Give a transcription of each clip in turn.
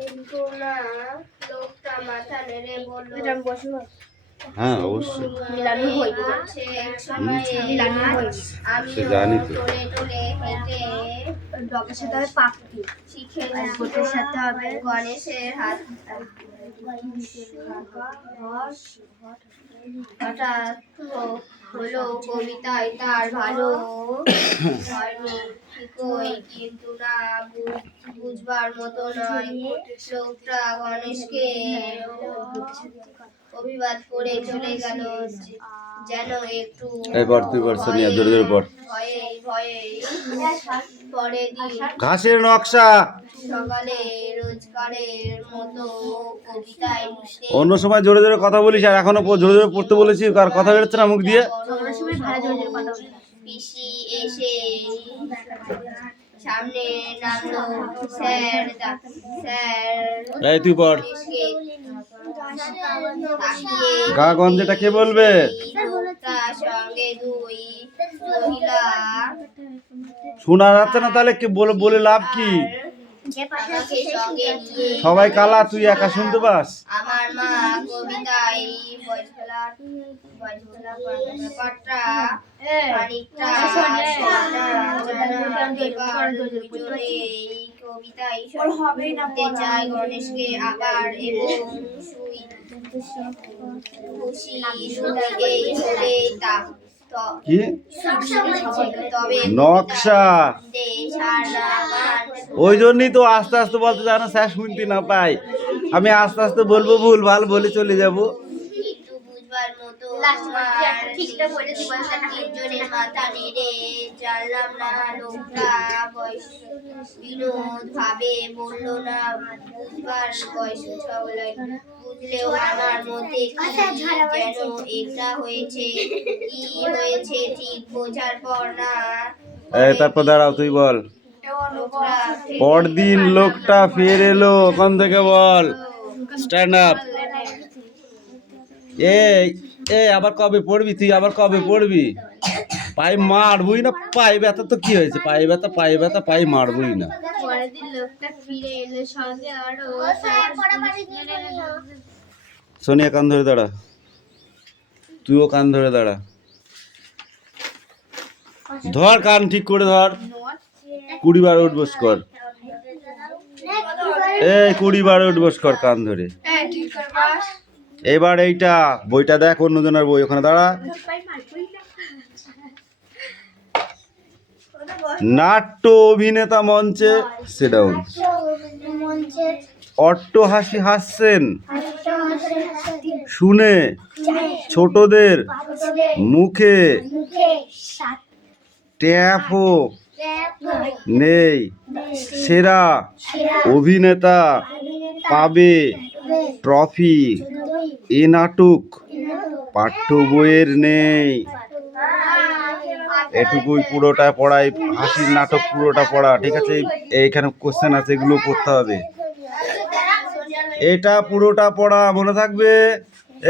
কিন্তু না, লোকটা মাথা নেড়ে বলল, হ্যাঁ অবশ্যই আমি জানি তো। টোলে টোলে হেঁটে ডগের সাথে হবে পাখি, শিখে গোটের সাথে হবে গণেশের হাত। হঠাৎ হলো কবিতায় তার ভালো হয়নি ঠিকই, কিন্তু না বুঝবার মতো নয়। লোকটা গণেশকে অভিবাদ করে চলে গেল, যেন একটু ভয়ে ভয়ে। পরের দিন ঘাসের নকশা সকালে রোজকারের মতো কবিতায় অন্য সময় জোরে জোরে কথা বলিস, আর এখনো জোরে জোরে পড়তে বলেছি, আর কথা বেরোচ্ছে না মুখ দিয়ে। পিসি এসে সামনে নামলো। স্যার এই তুই পড়। গা গঞ্জেটা কে বলবে? সঙ্গে দুই মহিলা শোনা যাচ্ছে না, তাহলে কে বলে লাভ কি? সবাই কালা, তুই একা শুনতে পাস? আমার মা কবিতায় ব্যাপারটা খানিকটা কবিতায় শুনতে চাই গণেশকে আবার, এবং খুশি হলে তা কি নকশা? ওই জন্যই তো আস্তে আস্তে বলতে জানো, স্যার শুনতে না পাই। আমি আস্তে আস্তে বলবো, ভুল ভাল বলে চলে যাব। একটু বুঝবার মতো তিনজনের মাথা নেড়ে জানলাম না। লোকটা বিনোদ ভাবে বলল না, বুঝবার বয়স বুঝলেও আমার মধ্যে যেন একটা হয়েছে। কি হয়েছে ঠিক বোঝার পর না। তারপর দাঁড়াও, তুই বল। পরদিন লোকটা ফের এলো। ওখান থেকে বল, স্ট্যান্ড আপ। এই আবার কবে পড়বি তুই? আবার কবে পড়বি? পায়ে মারবই না? পায়ে ব্যথা তো কি হয়েছে? পায়ে ব্যথা পায়ে মারবই না। পরের দিন লোকটা ফিরে এলো সঙ্গে আরো। সোনিয়া কান ধরে দাঁড়া, তুইও কান ধরে দাঁড়া। ধর কান ঠিক করে ধর। 20 বার উঠবস কর। 20 বার উঠবস কর কান ধরে। এবার এইটা বইটা দেখ, অন্যজনের বই। ওখানে দাঁড়া। নাট্য অভিনেতা মঞ্চে সিট ডাউন। অট্টহাসি হাসছেন শুনে ছোটদের মুখে ট্যাপও নেই। সেরা অভিনেতা পাবে ট্রফি। এ নাটক পাঠ্য বইয়ের নেই। এটুকুই পুরোটা পড়াই, হাসির নাটক পুরোটা পড়া, ঠিক আছে? এইখানে কোশ্চেন আছে, এগুলো পড়তে হবে। এটা পুরোটা পড়া, মনে থাকবে?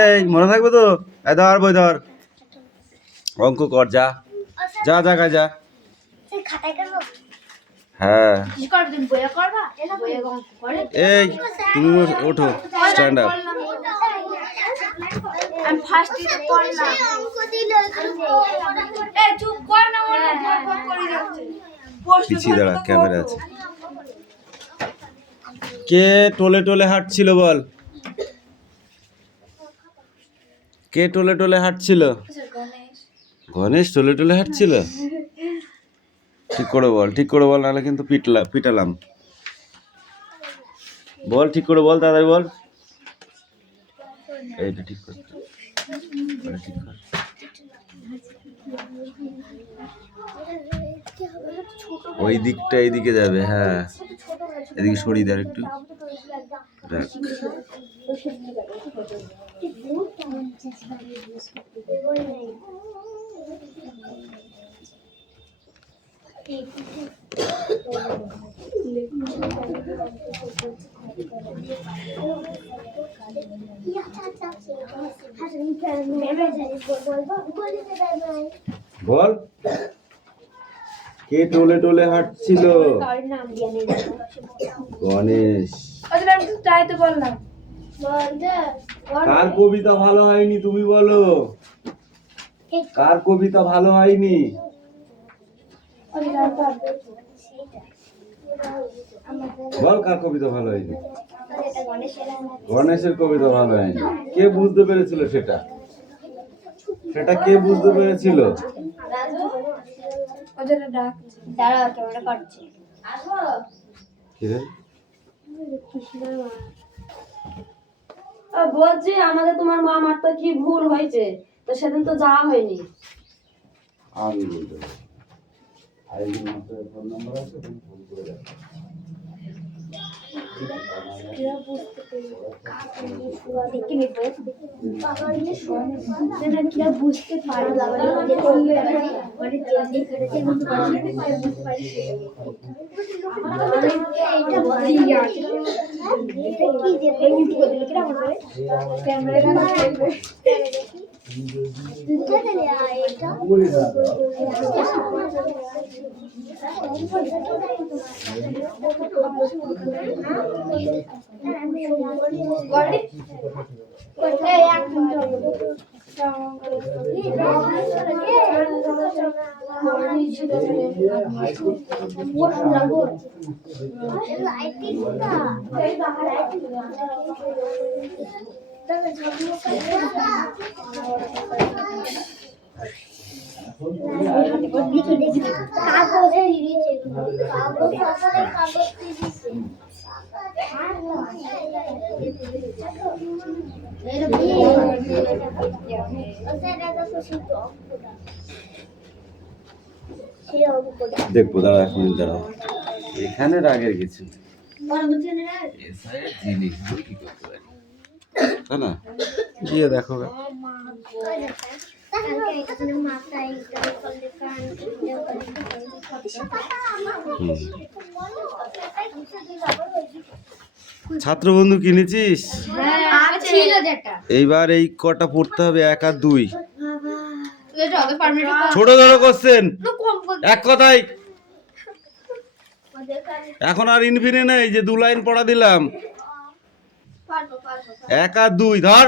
এই মনে থাকবে তো? ধর বই ধর, অঙ্ক কর। যা যা জায়গায় যা। হ্যাঁ এই তুমি ওঠো, স্ট্যান্ড আপ। পিছিয়ে দাঁড়া, ক্যামেরা আছে। কে টোলে টোলে হাঁটছিল বল? কে টোলে টোলে হাঁটছিল? গণেশ টোলে টোলে হাঁটছিল? ঠিক করে বল, ঠিক করে বল, নাহলে কিন্তু পিটালাম। বল, ঠিক করে বল, তাড়াতাড়ি বল। এইটা ঠিক কর, ঠিক কর। ওই দিকটা এইদিকে যাবে। হ্যাঁ, এদিকে সরিয়ে দেয় একটু। বল, কে টোলে টোলে হাঁটছিল? গণেশ। আমি তো তাই তো বললাম। কার কবিতা ভালো হয়নি তুমি বলো, কার কবিতা ভালো হয়নি? বল কার কবিতা ভালো হয়নি? গণেশের কবিতা ভালো হয়নি। কে বুঝতে পেরেছিল সেটা? সেটা কে বুঝতে পেরেছিল? দাঁড়াও, ক্যামেরা করছি। কি রে? বলছি আমাদের তোমার মা মারতে কি ভুল হয়েছে, তো সেদিন তো যাওয়া হয়নি। আমি বলতে পারি। আইডি মাত্র ফোন নাম্বার আছে, তুমি ফোন করে দেখো। বুঝতে পারি দেখবো, দাঁড়া এক মিনিট দাঁড়াও। এখানে রাগের কিছু জিনিস কি করতে পারি, তাই না? গিয়ে দেখো গা। ছাত্রবন্ধু কিনেছিস? এইবার এই কটা পড়তে হবে, 1 আর 2। ছোট ধরো কোশ্চেন, এক কথাই। এখন আর ইনফিনে নেই যে 2 লাইন পড়া দিলাম। 1 আর 2 ধর।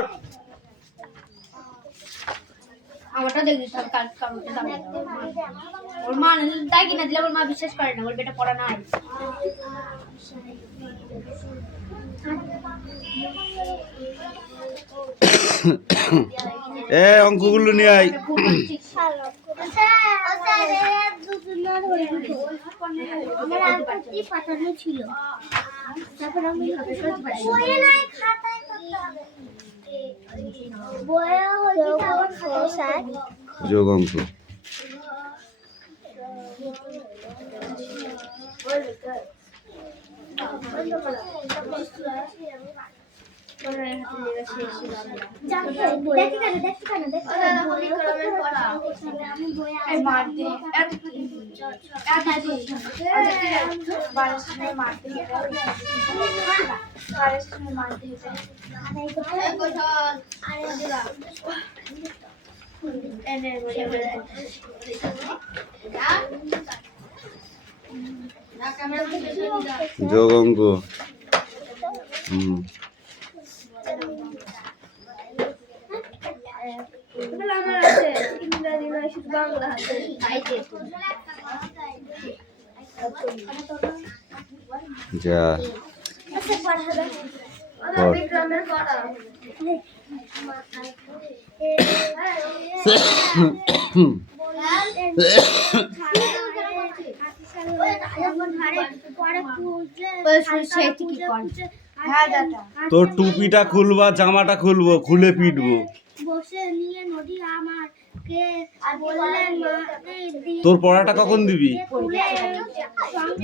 আমারটা দেখবি সব কাজ করতে দাও। ওর মা তাই কিনা দিলে ওর মা বিশ্বাস করে না, ওর বেটা পড়া নাই। অঙ্কগুলো নিয়ে আয়। ছিল যোগ অঙ্ক। যোগ অঙ্ক। যা তোর টুপিটা খুলবা, জামাটা খুলবো, খুলে পিটবো। তোর পড়াটা কখন দিবি?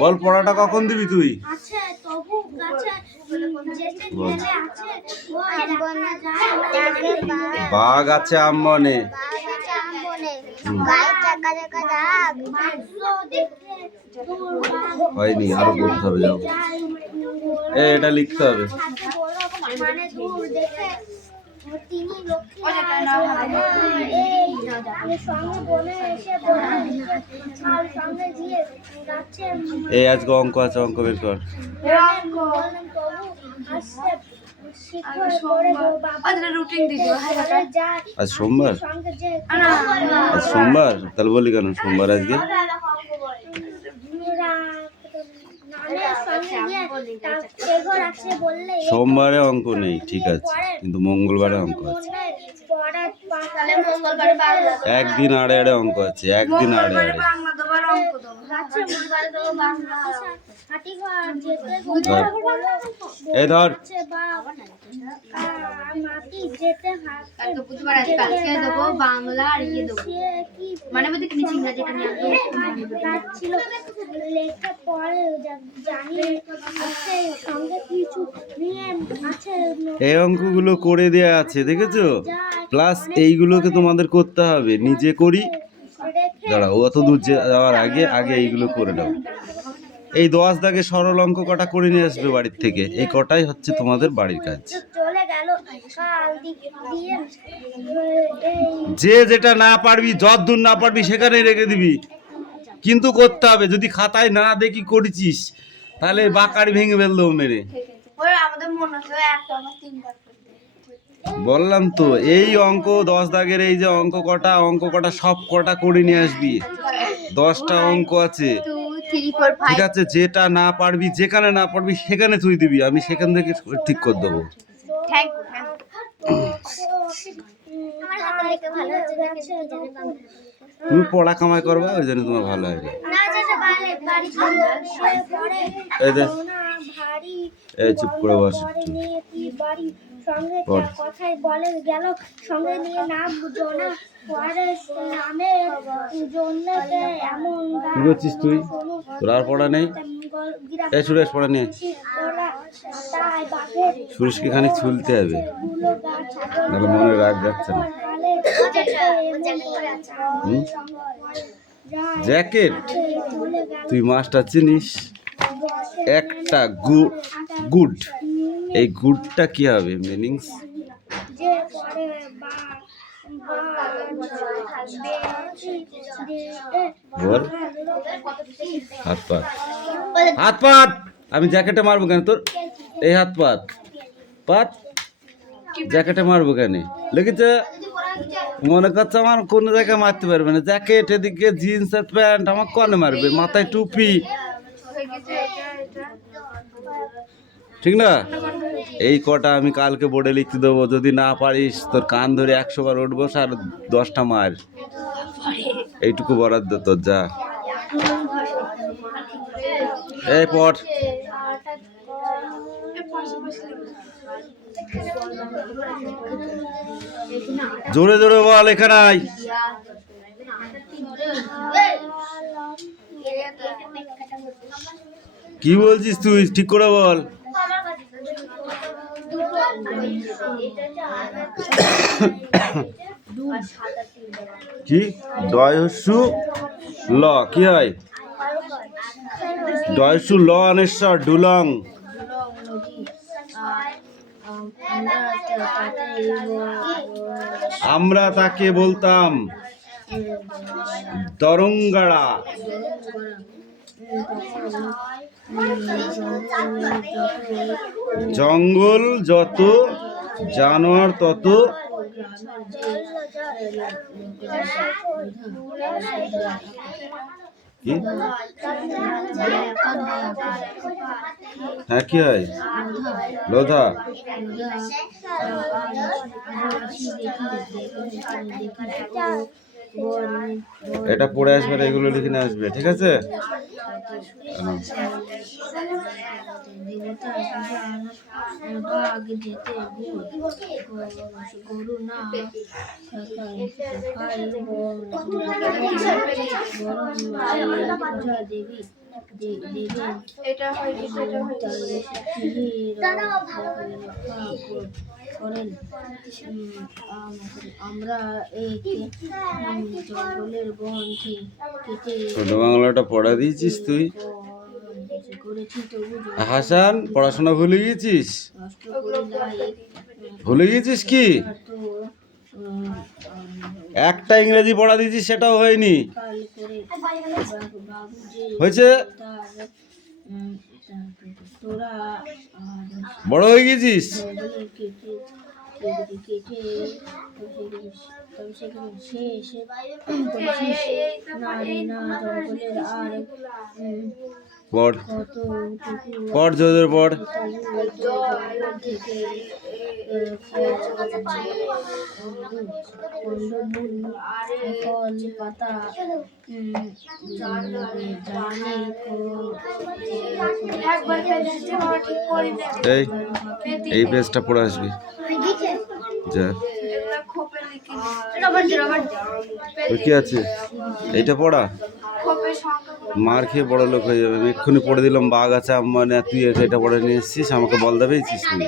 বল পড়াটা কখন দিবি তুই? বাঘ আছে আম বনে, হয়নি, আরো করতে হবে। যাও, এটা লিখতে হবে। এই আজকে অঙ্ক আছে, অঙ্ক বের কর। আজ সোমবার, আজ সোমবার, তাহলে বলি কেন সোমবার আজকে? সোমবারে অঙ্ক নেই, ঠিক আছে, কিন্তু মঙ্গলবারে অঙ্ক আছে। একদিন আড়ে আড়ে অঙ্ক আছে, একদিন আড়ে আড়ে। এই ধর, বাংলা আর ইয়ে দেবো, মানে বলতে কি ইংরাজিটা নিয়ে ছিল লেখা পড়ে জানি আছে সঙ্গে কিছু নিয়ে আছে। এই অঙ্কগুলো করে দেয়া আছে, দেখেছো? প্লাস এইগুলোকে তোমাদের করতে হবে, নিজে করি। দাঁড়াও, অত দূর যাওয়ার আগে আগে এইগুলো করে নাও। এই 10 দাগে সরল অঙ্ক কটা করে নিয়ে আসবে বাড়ির থেকে, এই কটাই হচ্ছে তোমাদের বাড়ির কাজ। যে যেটা না পারবি, যতদূর না পারবি সেখানে রেখে দিবি, কিন্তু করতে হবে। যদি খাতায় না দেখি করেছিস তাহলে বাকারি ভেঙে ফেলবো মেরে। বললাম তো, এই অঙ্ক 10 দাগের এই যে অঙ্ক কটা সব কটা করে নিয়ে আসবি। 10টা অঙ্ক আছে, ঠিক আছে? যেটা না পারবি, যেখানে না পারবি সেখানে তুই দিবি, আমি সেখান থেকে ঠিক করে দেবো। তুমি পড়া কামাই করবা, ওই জন্য তোমার ভালো হবে। এই চুপ করে বস একটু। কথাই বলে গেল সঙ্গে নিয়ে নাম জোনা পরে নামে জন্য এমন কি করছিস তুই? তোর আর পড়া নেই? এই সুরেশ, পড়া নিয়ে সুরেশকে খানিক ছুলতে হবে, নাহলে মনে রাগ যাচ্ছে না। জ্যাকেট, তুই মাস্টার চিনিস? একটা গুড, এই গুডটা কি হবে মিনিংস? বল। হাত পাত, হাত পাত। আমি জ্যাকেটে মারবো কেন তোর? এই হাত পাত, পাত। জ্যাকেটে মারবো কেন? লেগেছে? মনে করছে আমার কোনো জায়গায় মারতে পারবে না। জ্যাকেট এদিকে, জিন্স আর প্যান্ট, আমার কনে মারবে? মাথায় টুপি, ঠিক না? এই কটা আমি কালকে বোর্ডে লিখতে দেবো। যদি না পারিস তোর কান ধরে 100 বার উঠবো, আর 10টা মার। এইটুকু বরাদ্দ তোর, যা। এই পড়। জোরে জোরে বল, এখানে আয়। কি বলছিস তুই? ঠিক করে বল। কি ডয়সু ল কি হয়? ডয়সু ল অনেশ্বর ডুলং। আমরা তাকে বলতাম দরঙ্গাড়া। জঙ্গল যত, জানোয়ার তত। কি? হ্যাঁ, কি হয়? লোধা। এটা পড়ে আসবে, এগুলো লিখে নিয়ে আসবে, ঠিক আছে? আমরা জঙ্গলের বন কেটে ছোট বাংলাটা পড়া দিয়েছিস তুই? হাসান, পড়াশোনা ভুলে গেছিস? ভুলে গেছিস কি? একটা ইংরেজি পড়া দিয়েছিস, সেটাও হয়নি। হয়েছে? বড় হয়ে গেছিস? বলে কেটে কেটে কেটে তবে সেখানে সে এসে বলেছিস না রে না জঙ্গলের আর পড় কতটুকু পড় জোরে পড়। জঙ্গল থেকে কন্ডমূল ফল পাতা এই এই পেজটা পড়ে আসবি যা। ওই কি আছে এইটা পড়া? মার খেয়ে বড় লোক হয়ে যাবে। আমি এক্ষুনি পড়ে দিলাম বাঘ আছে মানে তুই এটা পড়ে নিয়ে এসছিস আমাকে বল দেবেছিস না।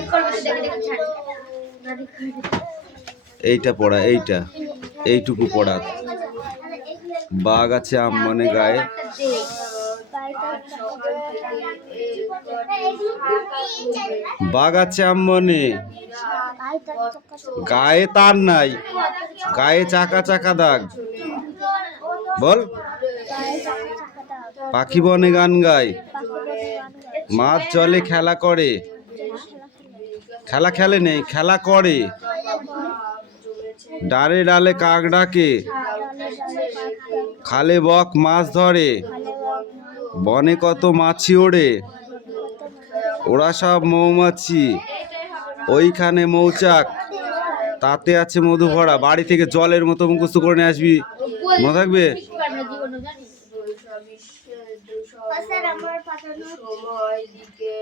এইটা পড়া, এইটা এইটুকু পড়া। বাঘ আছে মানে গায়ে, বাঘ আছে মানে গায়ে তার নাই, গায়ে চাকা চাকা দাগ। বল। পাখি বনে গান গায়, মাছ জলে খেলা করে, খেলা খেলে নেই খেলা করে, ডালে ডালে কাক ডাকে, খালে বক মাছ ধরে, বনে কত মাছি ওড়ে, ওরা সব মৌমাছি, ওইখানে মৌচাক, তাতে আছে মধু ভরা। বাড়ি থেকে জলের মতো মুখস্থ করে নিয়ে আসবি, মনে থাকবে? সময় দিকে